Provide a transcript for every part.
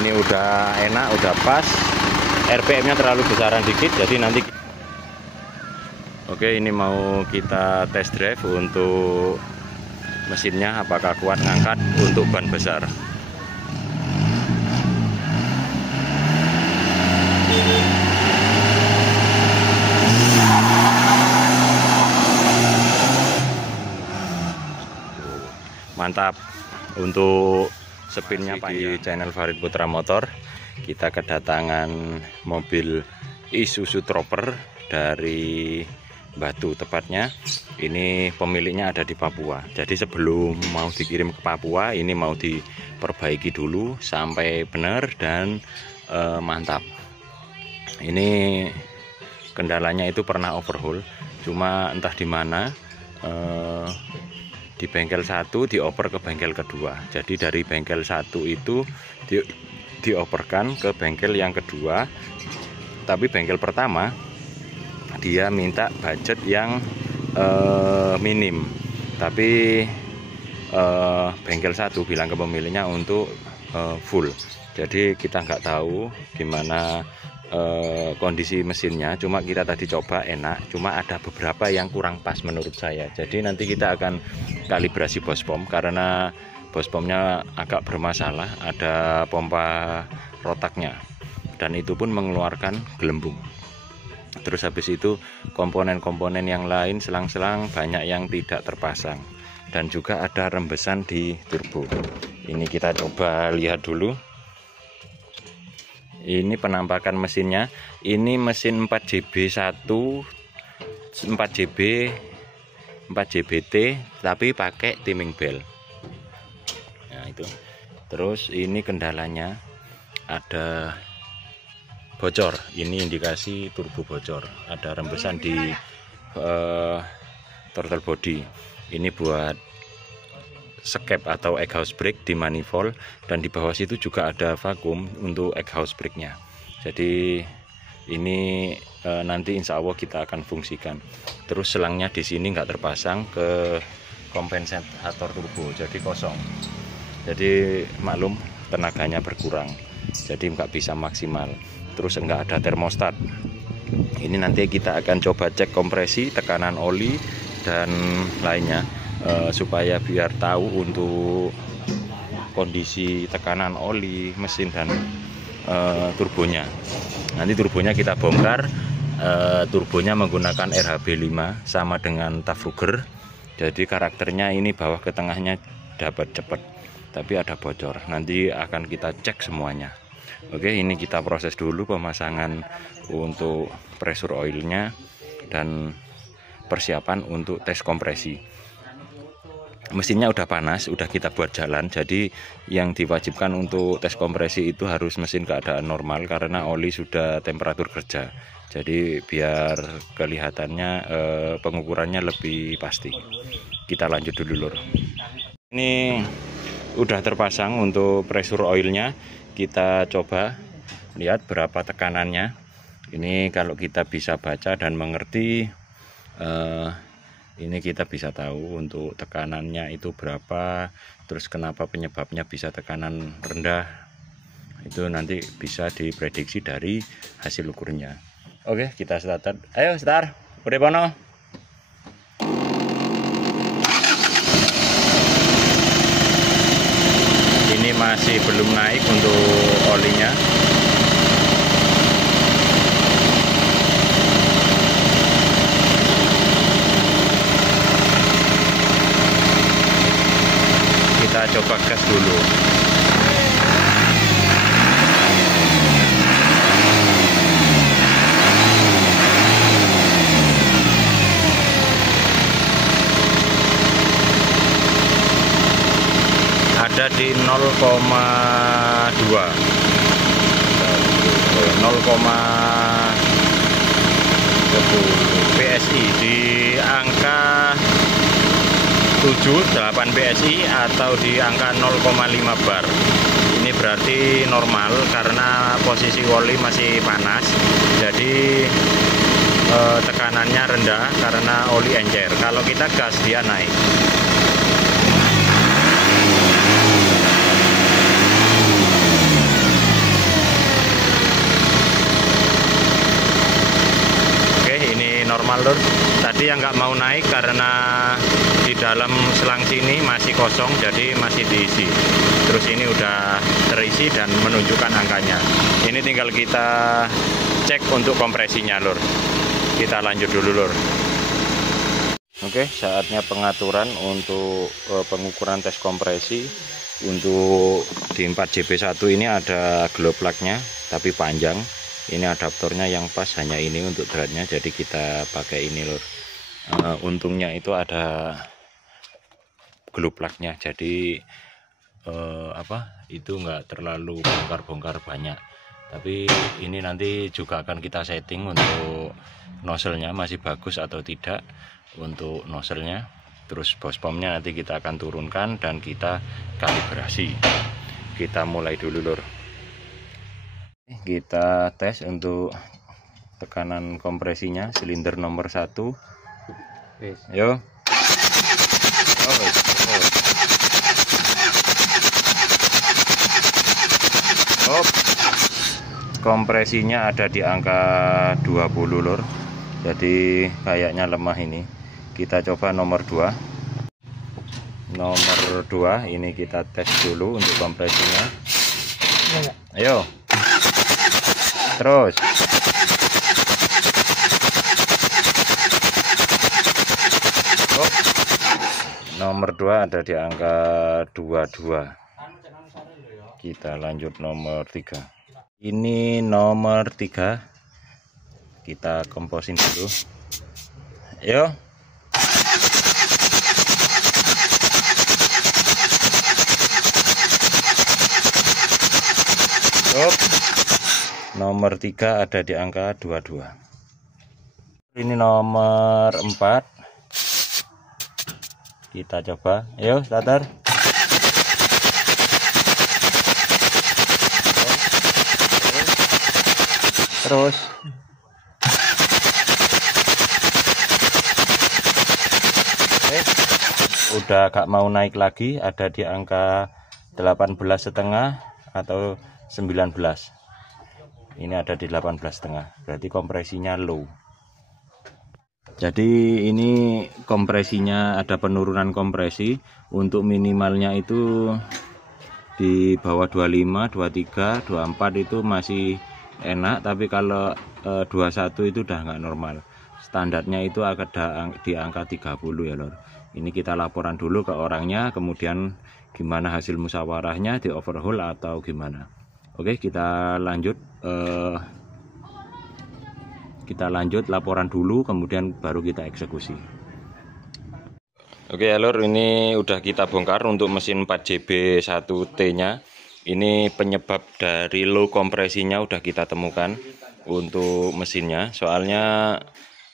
ini udah enak, udah pas. RPM-nya terlalu besaran dikit, jadi nanti. Oke, ini mau kita test drive untuk mesinnya, apakah kuat ngangkat untuk ban besar. Mantap. Untuk spinnya di channel Farid Putra Motor, kita kedatangan mobil Isuzu Trooper dari Batu tepatnya. Ini pemiliknya ada di Papua. Jadi sebelum mau dikirim ke Papua, ini mau diperbaiki dulu sampai benar dan mantap. Ini kendalanya itu pernah overhaul, cuma entah di mana. Di bengkel satu dioper ke bengkel kedua. Jadi dari bengkel satu itu dioperkan ke bengkel yang kedua. Tapi bengkel pertama dia minta budget yang minim. Tapi bengkel satu bilang ke pemiliknya untuk full. Jadi kita nggak tahu gimana kondisi mesinnya, cuma kita tadi coba enak, cuma ada beberapa yang kurang pas menurut saya. Jadi nanti kita akan kalibrasi bospom karena bospomnya agak bermasalah, ada pompa rotaknya dan itu pun mengeluarkan gelembung. Terus habis itu komponen-komponen yang lain selang-selang banyak yang tidak terpasang dan juga ada rembesan di turbo. Ini kita coba lihat dulu. Ini penampakan mesinnya. Ini mesin 4JB1, 4JB, 4JBT, tapi pakai timing belt. Nah itu. Terus ini kendalanya ada bocor. Ini indikasi turbo bocor. Ada rembesan di throttle body. Ini buat skep atau exhaust brake di manifold, dan di bawah situ juga ada vakum untuk exhaust brake-nya. Jadi ini nanti insya Allah kita akan fungsikan. Terus selangnya di sini nggak terpasang ke kompensator turbo, jadi kosong. Jadi maklum tenaganya berkurang, jadi nggak bisa maksimal. Terus nggak ada termostat. Ini nanti kita akan coba cek kompresi, tekanan oli dan lainnya. Supaya biar tahu untuk kondisi tekanan oli, mesin dan turbonya. Nanti turbonya kita bongkar. Turbonya menggunakan RHB 5 sama dengan Tafugger. Jadi karakternya ini bawah ke tengahnya dapat cepat, tapi ada bocor. Nanti akan kita cek semuanya. Oke, ini kita proses dulu pemasangan untuk pressure oilnya dan persiapan untuk tes kompresi. Mesinnya udah panas, udah kita buat jalan. Jadi yang diwajibkan untuk tes kompresi itu harus mesin keadaan normal karena oli sudah temperatur kerja. Jadi biar kelihatannya pengukurannya lebih pasti. Kita lanjut dulu lur. Ini udah terpasang untuk pressure oilnya. Kita coba lihat berapa tekanannya. Ini kalau kita bisa baca dan mengerti, ini kita bisa tahu untuk tekanannya itu berapa, terus kenapa penyebabnya bisa tekanan rendah. Itu nanti bisa diprediksi dari hasil ukurnya. Oke, kita start. Ayo start. Udah pono. Ini masih belum naik untuk olinya. Kita coba gas dulu. Ada di 0,2 PSI di angka 7-8 PSI atau di angka 0,5 bar. Ini berarti normal karena posisi oli masih panas, jadi tekanannya rendah karena oli encer. Kalau kita gas dia naik. normal lur. Tadi yang nggak mau naik karena di dalam selang sini masih kosong, jadi masih diisi. Terus ini udah terisi dan menunjukkan angkanya. Ini tinggal kita cek untuk kompresinya lur. Kita lanjut dulu lur. Oke, saatnya pengaturan untuk pengukuran tes kompresi. Untuk di 4JB1 ini ada glow plug-nya tapi panjang. Ini adaptornya yang pas, hanya ini untuk dratnya, jadi kita pakai ini lur. Untungnya itu ada glow plug-nya, jadi itu enggak terlalu bongkar-bongkar banyak. Tapi ini nanti juga akan kita setting untuk nozzle-nya masih bagus atau tidak untuk nozzle-nya. Terus bospomnya nanti kita akan turunkan dan kita kalibrasi. Kita mulai dulu lur. Kita tes untuk tekanan kompresinya silinder nomor 1. Yo. Kompresinya ada di angka 20 lur. Jadi kayaknya lemah ini. Kita coba nomor 2. Nomor 2 ini kita tes dulu untuk kompresinya. Ayo. Terus. Nomor 2 ada di angka 22. Kita lanjut nomor 3. Ini nomor 3. Kita komposin dulu. Ayo. Nomor 3 ada di angka 22. Ini nomor 4. Kita coba. Ayo starter. Terus. Udah gak mau naik lagi, ada di angka 18,5 atau 19. Ini ada di 18,5, berarti kompresinya low. Jadi ini kompresinya ada penurunan kompresi. Untuk minimalnya itu di bawah 25, 23, 24 itu masih enak, tapi kalau 21 itu udah nggak normal. Standarnya itu ada di angka 30 ya lor. Ini kita laporan dulu ke orangnya, kemudian gimana hasil musyawarahnya, di overhaul atau gimana. Oke, kita lanjut laporan dulu, kemudian baru kita eksekusi. Oke ya lor, ini udah kita bongkar untuk mesin 4JB1T nya. Ini penyebab dari low kompresinya udah kita temukan untuk mesinnya. Soalnya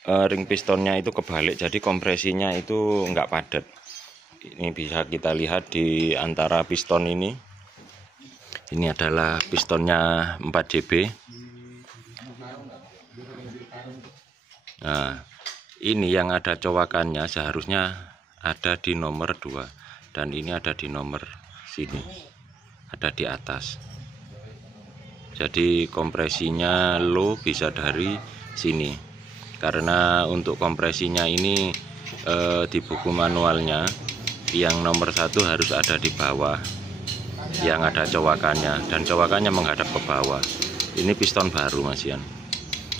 ring pistonnya itu kebalik, jadi kompresinya itu enggak padat. Ini bisa kita lihat di antara piston ini. Ini adalah pistonnya 4JB. Nah, ini yang ada cowakannya seharusnya ada di nomor 2, dan ini ada di nomor sini, ada di atas. Jadi kompresinya low bisa dari sini, karena untuk kompresinya ini di buku manualnya yang nomor 1 harus ada di bawah, yang ada cowakannya, dan cowakannya menghadap ke bawah. Ini piston baru masian,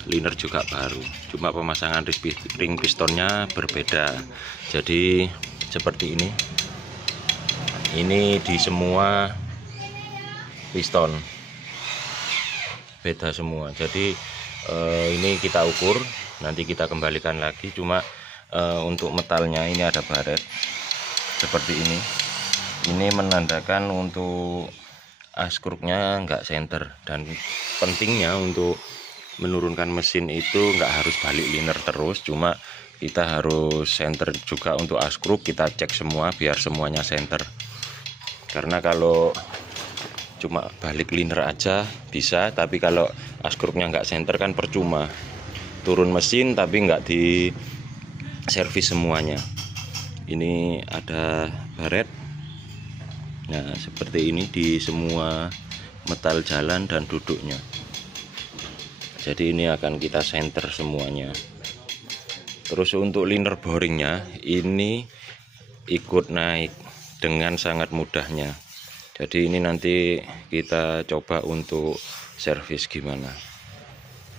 liner juga baru, cuma pemasangan ring pistonnya berbeda. Jadi seperti ini di semua piston beda semua. Jadi ini kita ukur, nanti kita kembalikan lagi. Cuma untuk metalnya ini ada baret seperti ini. Ini menandakan untuk askruknya nggak senter, dan pentingnya untuk menurunkan mesin itu nggak harus balik liner terus, cuma kita harus senter juga untuk askruk. Kita cek semua biar semuanya senter, karena kalau cuma balik liner aja bisa, tapi kalau askruknya nggak senter kan percuma, turun mesin tapi nggak di servis semuanya. Ini ada baret, nah seperti ini di semua metal jalan dan duduknya. Jadi ini akan kita senter semuanya. Terus untuk liner boringnya ini ikut naik dengan sangat mudahnya. Jadi ini nanti kita coba untuk servis gimana.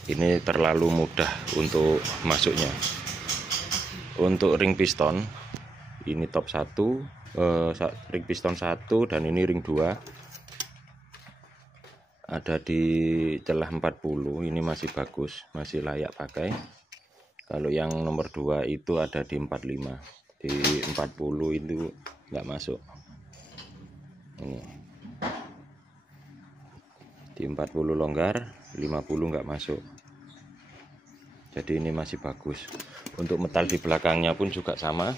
Ini terlalu mudah untuk masuknya. Untuk ring piston ini top 1, ring piston 1 dan ini ring 2 ada di celah 40. Ini masih bagus, masih layak pakai. Kalau yang nomor 2 itu ada di 45, di 40 itu nggak masuk. Ini di 40 longgar, 50 nggak masuk. Jadi ini masih bagus. Untuk metal di belakangnya pun juga sama,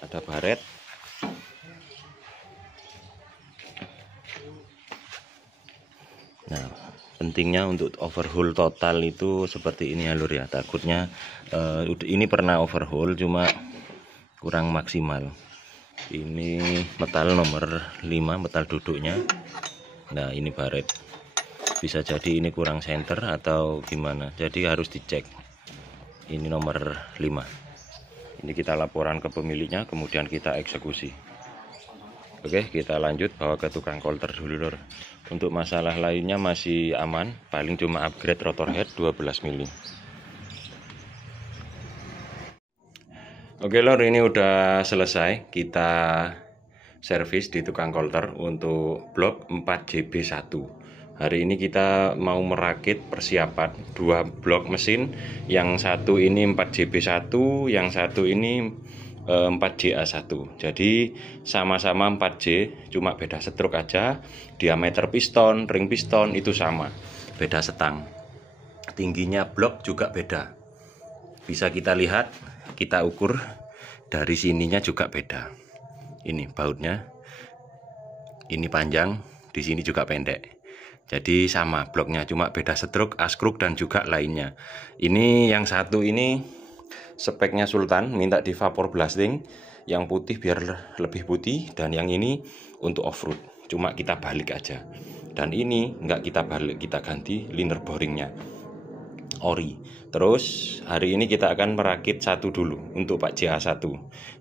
ada baret. Nah, pentingnya untuk overhaul total itu seperti ini ya lur ya. Takutnya ini pernah overhaul cuma kurang maksimal. Ini metal nomor 5, metal duduknya. Nah, ini baret. Bisa jadi ini kurang senter atau gimana. Jadi harus dicek. Ini nomor 5. Ini kita laporan ke pemiliknya, kemudian kita eksekusi. Oke, kita lanjut bawa ke tukang kolter dulu lur. Untuk masalah lainnya masih aman, paling cuma upgrade rotor head 12 mili. Oke lor, ini udah selesai kita servis di tukang kolter untuk blok 4JB1. Hari ini kita mau merakit persiapan 2 blok mesin, yang satu ini 4JB1, yang satu ini 4JA1. Jadi sama-sama 4J, cuma beda stroke aja. Diameter piston, ring piston itu sama, beda setang. Tingginya blok juga beda. Bisa kita lihat, kita ukur dari sininya juga beda. Ini bautnya, ini panjang, di sini juga pendek. Jadi sama bloknya, cuma beda stroke, askruk dan juga lainnya. Ini yang satu ini speknya Sultan, minta di vapor blasting, yang putih biar lebih putih, dan yang ini untuk off-road, cuma kita balik aja. Dan ini nggak kita balik, kita ganti liner boringnya ori. Terus hari ini kita akan merakit satu dulu untuk 4JA1.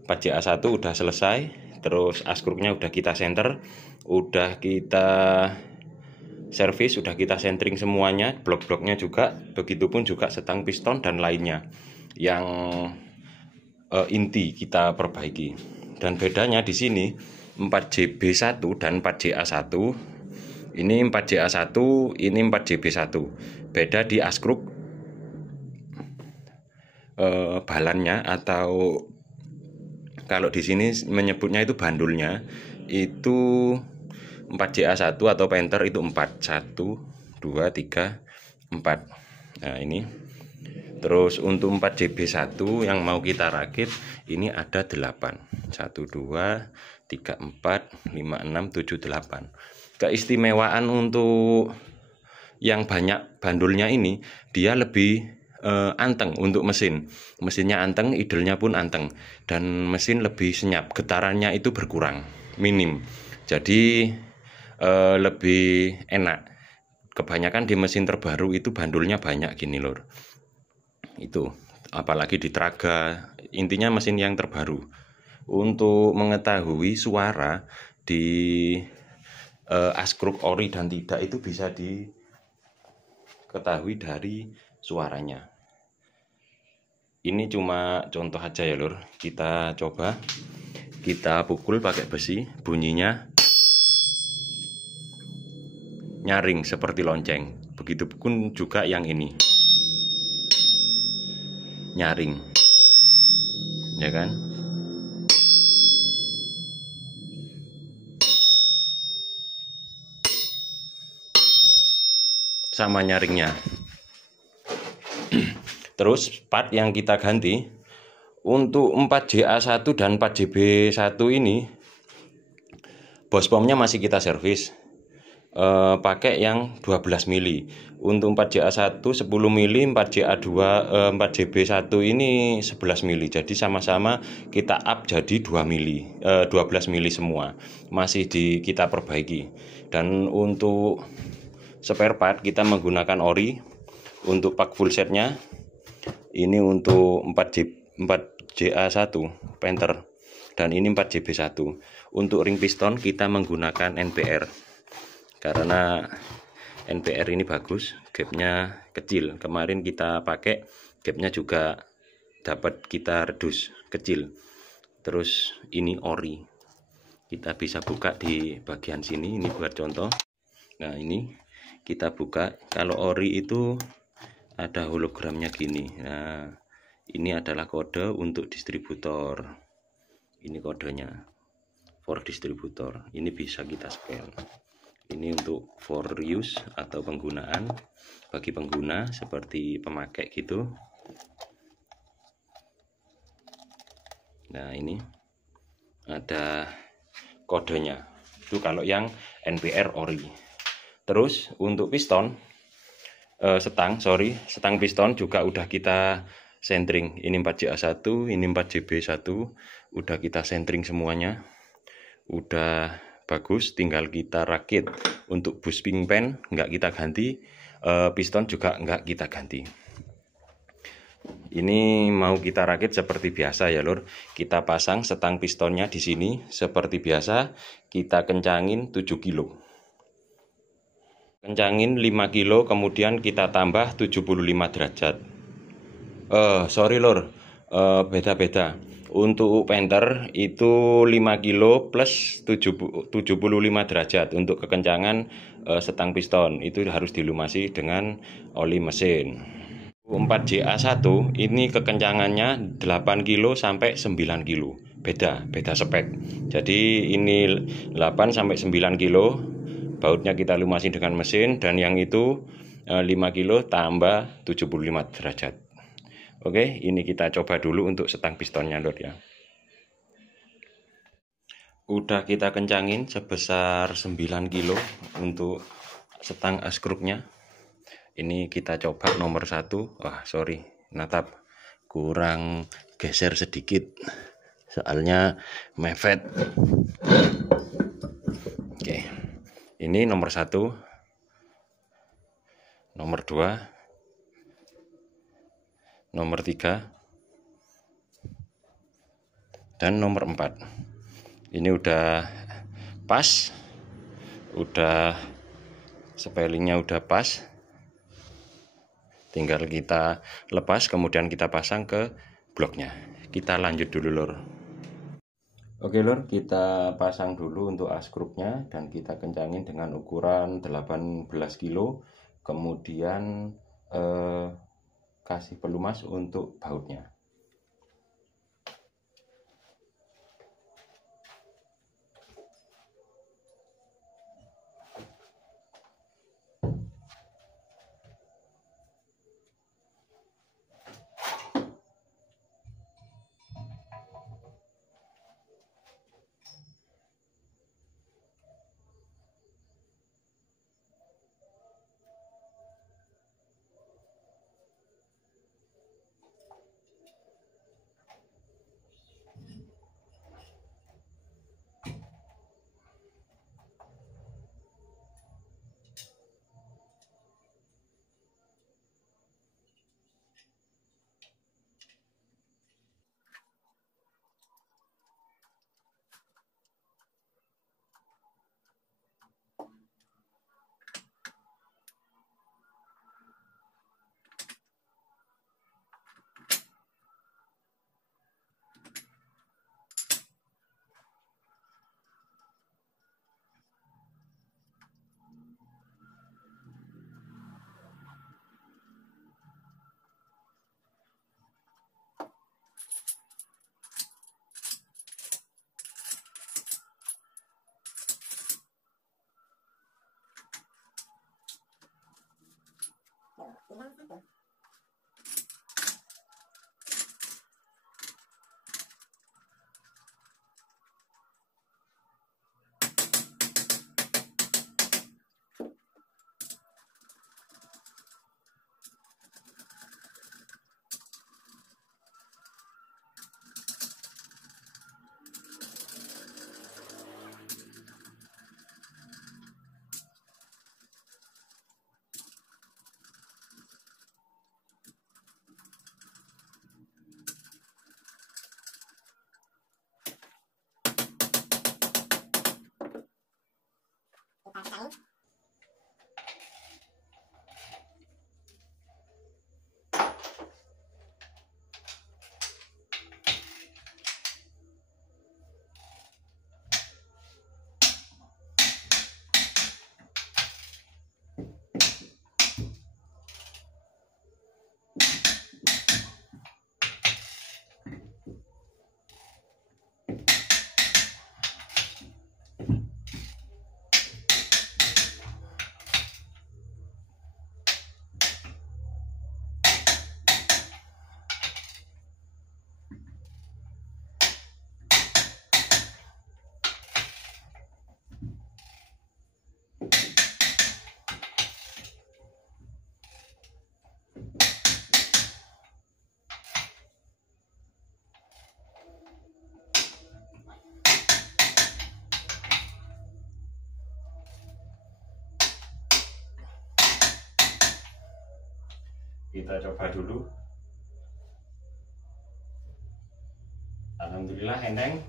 4JA1 udah selesai, terus askruknya udah kita center, udah kita servis, sudah kita centering semuanya, blok-bloknya juga, begitupun juga setang piston dan lainnya yang inti kita perbaiki. Dan bedanya di sini 4JB1 dan 4JA1. Ini 4JA1, ini 4JB1. Beda di askruk balannya, atau kalau di sini menyebutnya itu bandulnya, itu 4JA1 atau Panther itu 4, 1, 2, 3, 4. Nah ini. Terus untuk 4JB1 yang mau kita rakit ini ada 8. 1, 2, 3, 4, 5, 6, 7, 8. Keistimewaan untuk yang banyak bandulnya ini, dia lebih anteng untuk mesin. Mesinnya anteng, idlenya pun anteng, dan mesin lebih senyap, getarannya itu berkurang, minim. Jadi lebih enak. Kebanyakan di mesin terbaru itu bandulnya banyak gini lor. Itu apalagi di Traga, intinya mesin yang terbaru. Untuk mengetahui suara di askruk ori dan tidak itu bisa diketahui dari suaranya. Ini cuma contoh aja ya lur. Kita coba, kita pukul pakai besi, bunyinya nyaring seperti lonceng. Begitupun juga yang ini, nyaring, ya kan? Sama nyaringnya. Terus part yang kita ganti untuk 4JA1 dan 4JB1 ini, bos pomnya masih kita servis pakai yang 12 mili. Untuk 4JA1 10 mili, 4JA2 4JB1 ini 11 mili. Jadi sama-sama kita up jadi 2 mili, 12 mili semua. Masih kita perbaiki. Dan untuk spare part kita menggunakan ori. Untuk pak full setnya Ini untuk 4JA1 Panther, dan ini 4JB1. Untuk ring piston kita menggunakan NPR karena NPR ini bagus, gapnya kecil. Kemarin kita pakai, gapnya juga dapat kita redus kecil. Terus ini ori, kita bisa buka di bagian sini, ini buat contoh. Nah ini kita buka, kalau ori itu ada hologramnya gini. Nah ini adalah kode untuk distributor, ini kodenya for distributor. Ini bisa kita scan. Ini untuk for use atau penggunaan bagi pengguna seperti pemakai gitu. Nah ini ada kodenya, itu kalau yang NPR ori. Terus untuk piston setang piston juga udah kita sentring. Ini 4JA1, ini 4JB1, udah kita sentring semuanya, udah bagus. Tinggal kita rakit. Untuk bushing pen nggak kita ganti, piston juga nggak kita ganti. Ini mau kita rakit seperti biasa ya lur. Kita pasang setang pistonnya di sini seperti biasa. Kita kencangin 7 kilo. Kencangin 5 kilo, kemudian kita tambah 75 derajat. Sorry lur, beda-beda. Untuk Panther itu 5 kilo plus 75 derajat. Untuk kekencangan setang piston itu harus dilumasi dengan oli mesin. 4JA1 ini kekencangannya 8 kilo sampai 9 kilo. Beda spek. Jadi ini 8 sampai 9 kilo. Bautnya kita lumasi dengan mesin, dan yang itu 5 kilo tambah 75 derajat. Oke, ini kita coba dulu untuk setang pistonnya lur ya. Udah kita kencangin sebesar 9 kilo untuk setang askrupnya. Ini kita coba nomor 1. Wah sorry natap, kurang geser sedikit soalnya mepet. Oke, ini nomor 1, nomor 2, nomor 3, dan nomor 4. Ini udah pas, udah spellingnya udah pas. Tinggal kita lepas, kemudian kita pasang ke bloknya. Kita lanjut dulu lur. Oke lur, kita pasang dulu untuk askrupnya, dan kita kencangin dengan ukuran 18 kilo. Kemudian kasih pelumas untuk bautnya. kita coba dulu. Alhamdulillah enteng,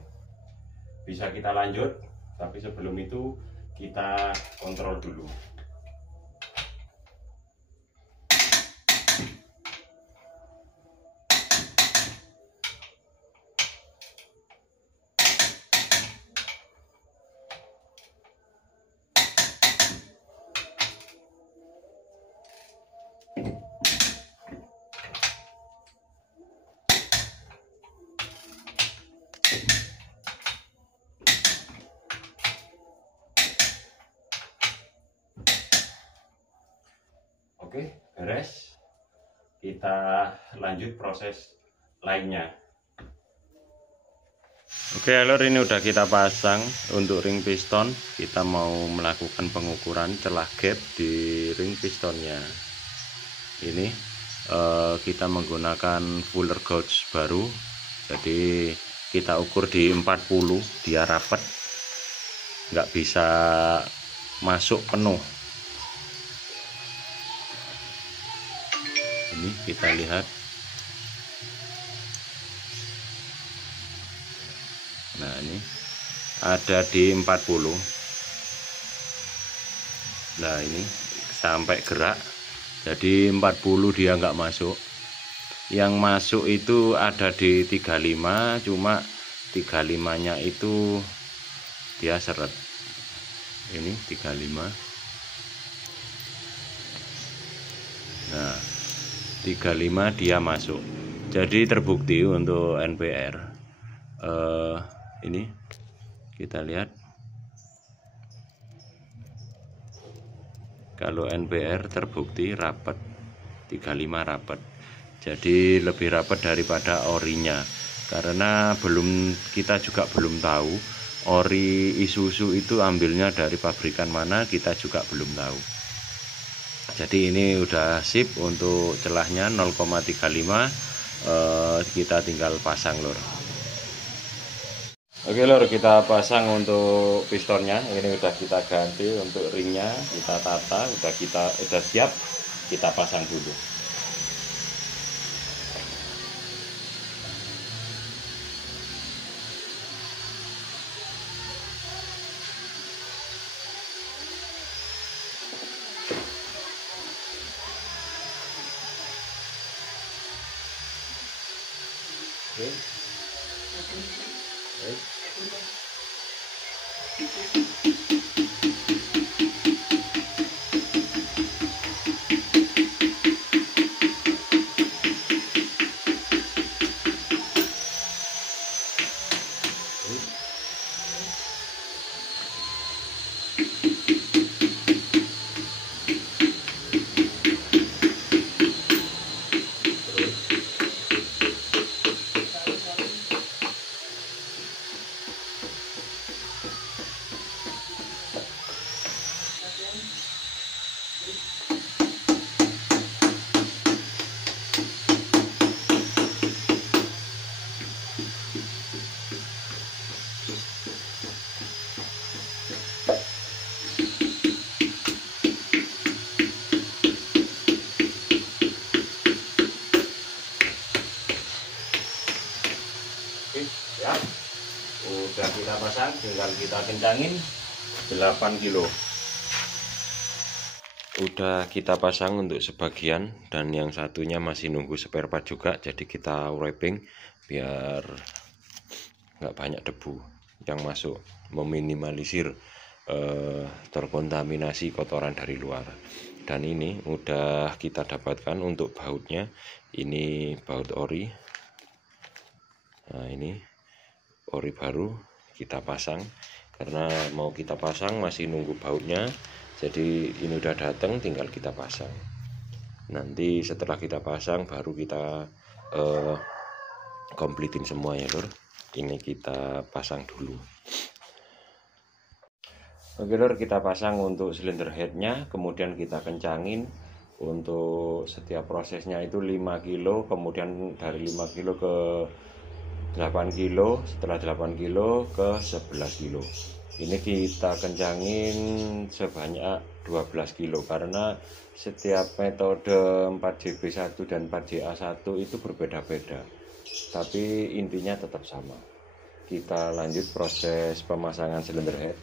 bisa kita lanjut. Tapi sebelum itu kita kontrol dulu. Oke, beres. Kita lanjut proses lainnya. Oke, lor, ini udah kita pasang untuk ring piston. Kita mau melakukan pengukuran celah gap di ring pistonnya. Ini kita menggunakan fuller gauge baru. Jadi kita ukur di 40, dia rapat, nggak bisa masuk penuh. Ini kita lihat. Nah, ini ada di 40. Nah, ini sampai gerak. Jadi 40 dia nggak masuk. Yang masuk itu ada di 35, cuma 35-nya itu dia seret. Ini 35. Nah, 35 dia masuk. Jadi terbukti untuk NPR. Ini kita lihat. Kalau NPR terbukti rapat, 35 rapat. Jadi lebih rapat daripada orinya. Karena kita juga belum tahu ori Isuzu itu ambilnya dari pabrikan mana, kita juga belum tahu. Jadi ini udah sip untuk celahnya 0,35. Kita tinggal pasang, lor. Oke, lor, kita pasang untuk pistonnya. Ini udah kita ganti untuk ringnya, kita tata, udah siap, kita pasang dulu. Oke. Ya, udah kita pasang, tinggal kita kencangin 8 kilo. Udah kita pasang untuk sebagian, dan yang satunya masih nunggu spare part juga. Jadi kita wrapping biar nggak banyak debu yang masuk, meminimalisir terkontaminasi kotoran dari luar. Dan ini udah kita dapatkan untuk bautnya. Ini baut ori. Nah, ini ori baru kita pasang, karena mau kita pasang masih nunggu bautnya. Jadi ini udah datang, tinggal kita pasang. Nanti setelah kita pasang baru kita kompletin semuanya, lor. Ini kita pasang dulu. Oke, lor, kita pasang untuk silinder headnya, kemudian kita kencangin. Untuk setiap prosesnya itu 5 kilo, kemudian dari 5 kilo ke 8 kilo, setelah 8 kilo ke 11 kilo. Ini kita kencangin sebanyak 12 kilo karena setiap metode 4JB1 dan 4JA1 itu berbeda-beda, tapi intinya tetap sama. Kita lanjut proses pemasangan silinder head.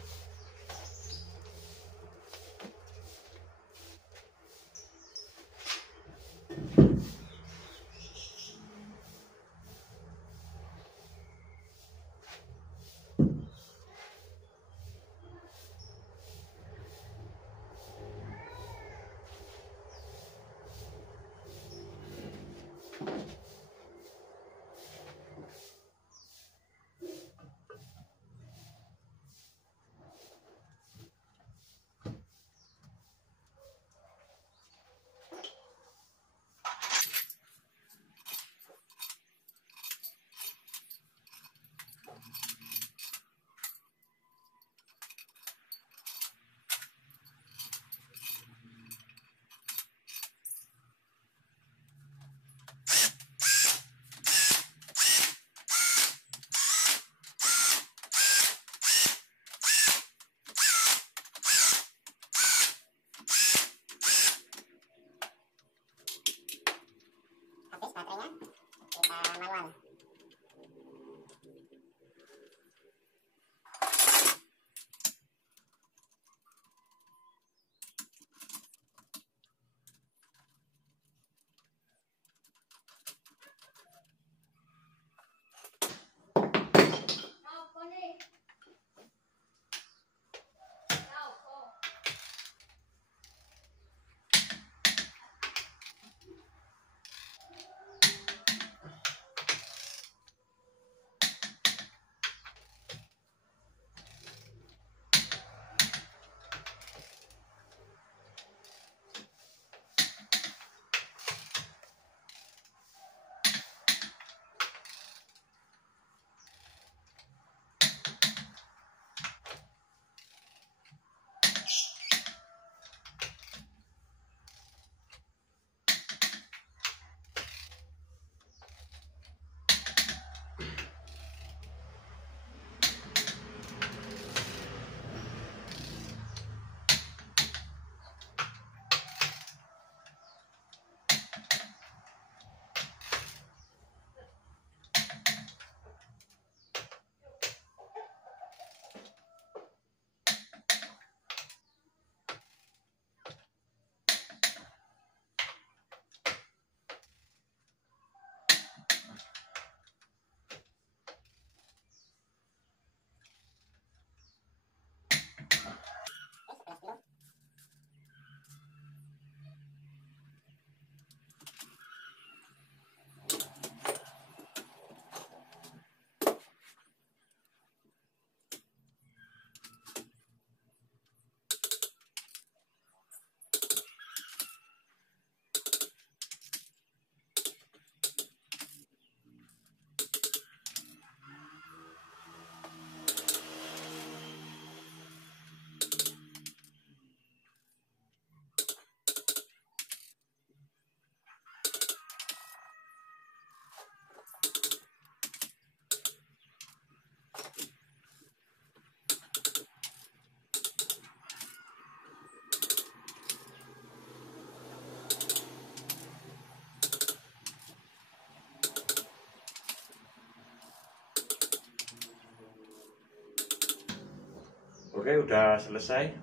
Oke, udah selesai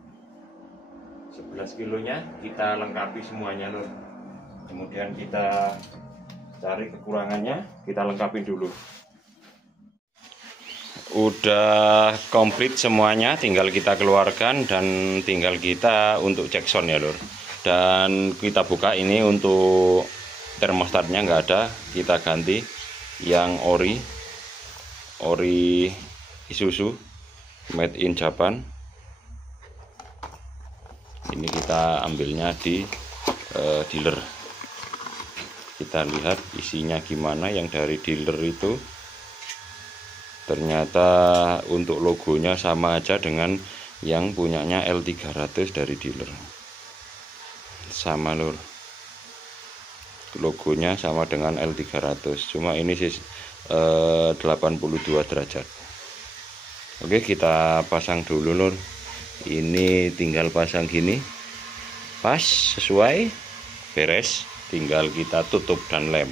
11 kilonya, kita lengkapi semuanya loh. Kemudian kita cari kekurangannya, kita lengkapi dulu. Udah komplit semuanya, tinggal kita keluarkan dan tinggal kita untuk cek sound ya lor. Dan kita buka ini untuk termostatnya nggak ada, kita ganti yang ori Isuzu made in Japan. Ini kita ambilnya di dealer. Kita lihat isinya gimana. Yang dari dealer itu ternyata untuk logonya sama aja dengan yang punyanya L300 dari dealer. Sama lur, logonya sama dengan L300, cuma ini sih 82 derajat. Oke, kita pasang dulu lur. Ini tinggal pasang gini, pas sesuai, beres, tinggal kita tutup dan lem.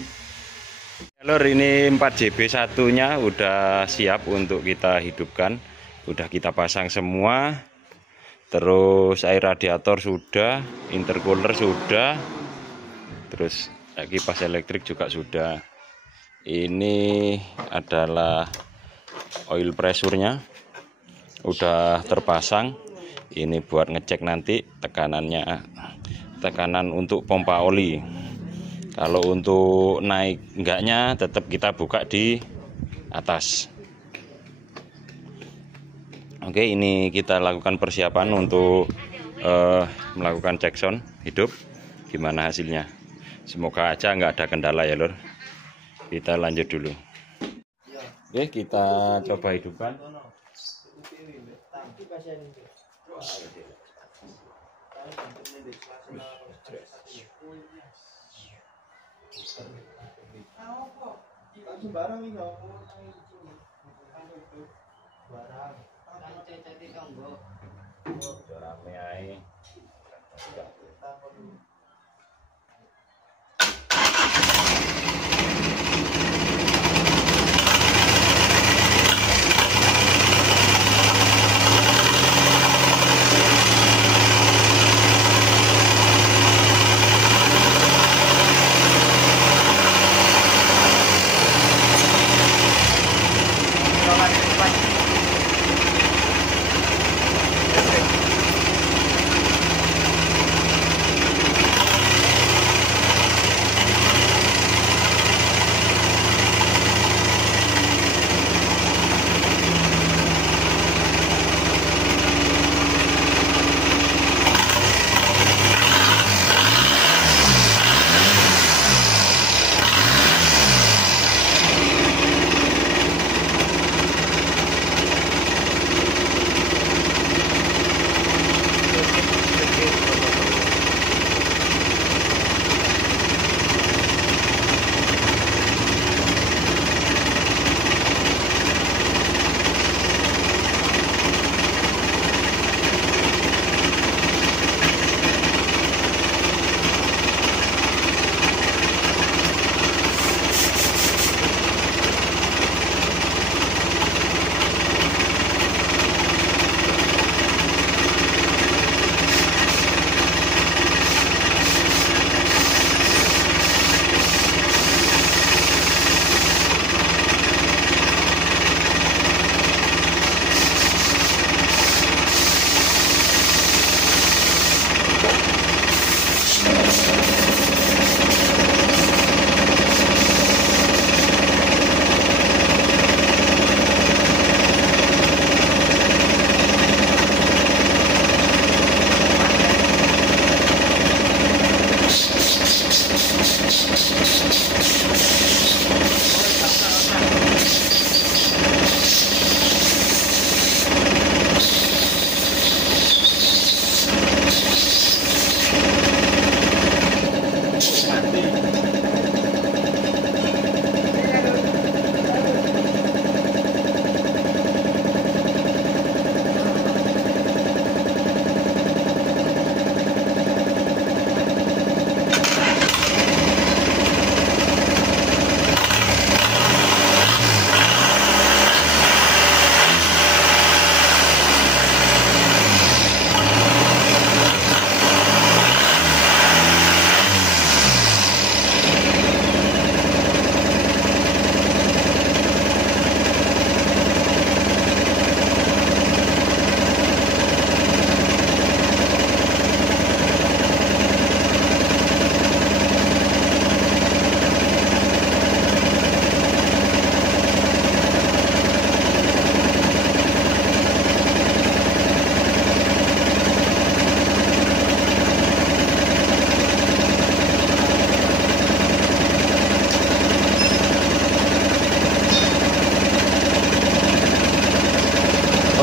Lur, ini 4JB satunya udah siap untuk kita hidupkan, udah kita pasang semua. Terus air radiator sudah, intercooler sudah, terus kipas elektrik juga sudah. Ini adalah oil pressure-nya udah terpasang. Ini buat ngecek nanti tekanan untuk pompa oli. Kalau untuk naik enggaknya tetap kita buka di atas. Oke, ini kita lakukan persiapan untuk melakukan cek sound hidup. Gimana hasilnya? Semoga aja nggak ada kendala ya lur. Kita lanjut dulu. Oke, kita coba hidupkan.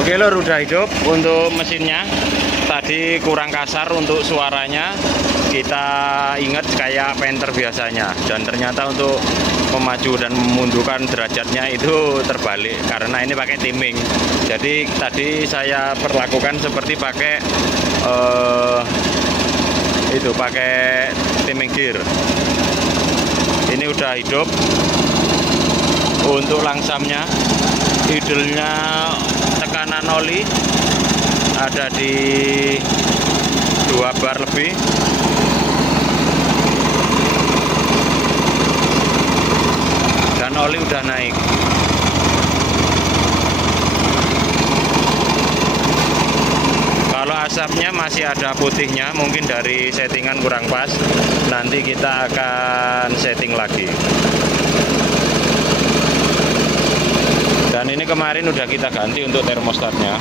Oke lor, udah hidup untuk mesinnya. tadi kurang kasar untuk suaranya, kita ingat kayak Panther biasanya, dan ternyata untuk memaju dan memundurkan derajatnya itu terbalik karena ini pakai timing. Jadi tadi saya perlakukan seperti pakai pakai timing gear. Ini udah hidup. Untuk langsamnya, idle-nya tekanan oli ada di 2 bar lebih. Dan oli udah naik. Kalau asapnya masih ada putihnya, mungkin dari settingan kurang pas. Nanti kita akan setting lagi. Dan ini kemarin udah kita ganti untuk termostatnya.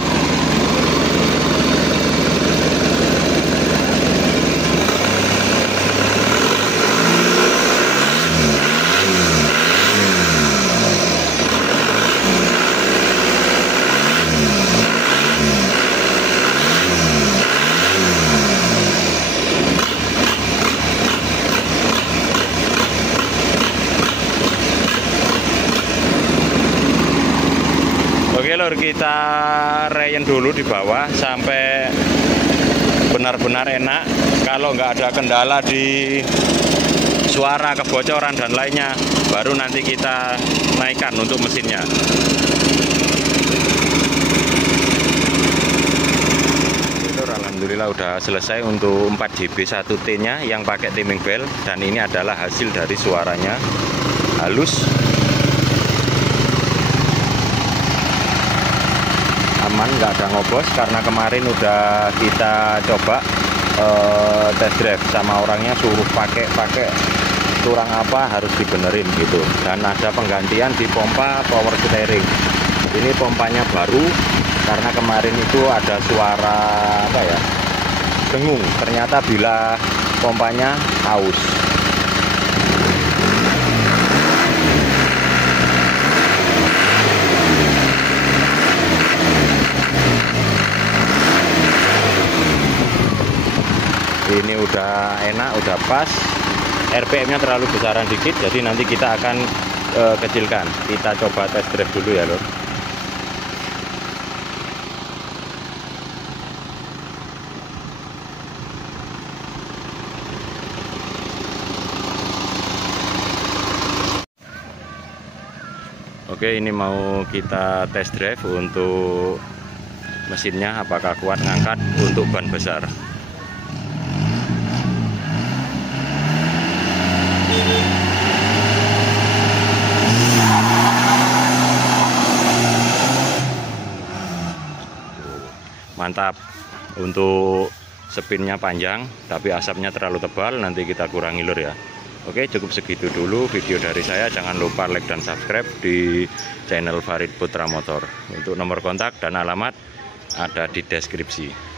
Oke lor, kita rayen dulu di bawah sampai benar-benar enak. Kalau nggak ada kendala di suara, kebocoran dan lainnya, baru nanti kita naikkan untuk mesinnya. Lor, alhamdulillah udah selesai untuk 4JB 1T nya yang pakai timing bell, dan ini adalah hasil dari suaranya. Halus, aman, nggak ada ngobos, karena kemarin udah kita coba test drive sama orangnya, suruh pakai kurang apa harus dibenerin gitu. Dan ada penggantian di pompa power steering. Ini pompanya baru karena kemarin itu ada suara apa ya, dengung, ternyata bila pompanya aus. Ini udah enak, udah pas. RPM-nya terlalu besaran dikit, jadi nanti kita akan kecilkan. Kita coba test drive dulu ya lor. Oke, ini mau kita test drive untuk mesinnya, apakah kuat ngangkat untuk ban besar. Mantap. Untuk spinnya panjang tapi asapnya terlalu tebal, nanti kita kurangi lur ya. Oke, cukup segitu dulu video dari saya. Jangan lupa like dan subscribe di channel Farid Putra Motor. Untuk nomor kontak dan alamat ada di deskripsi.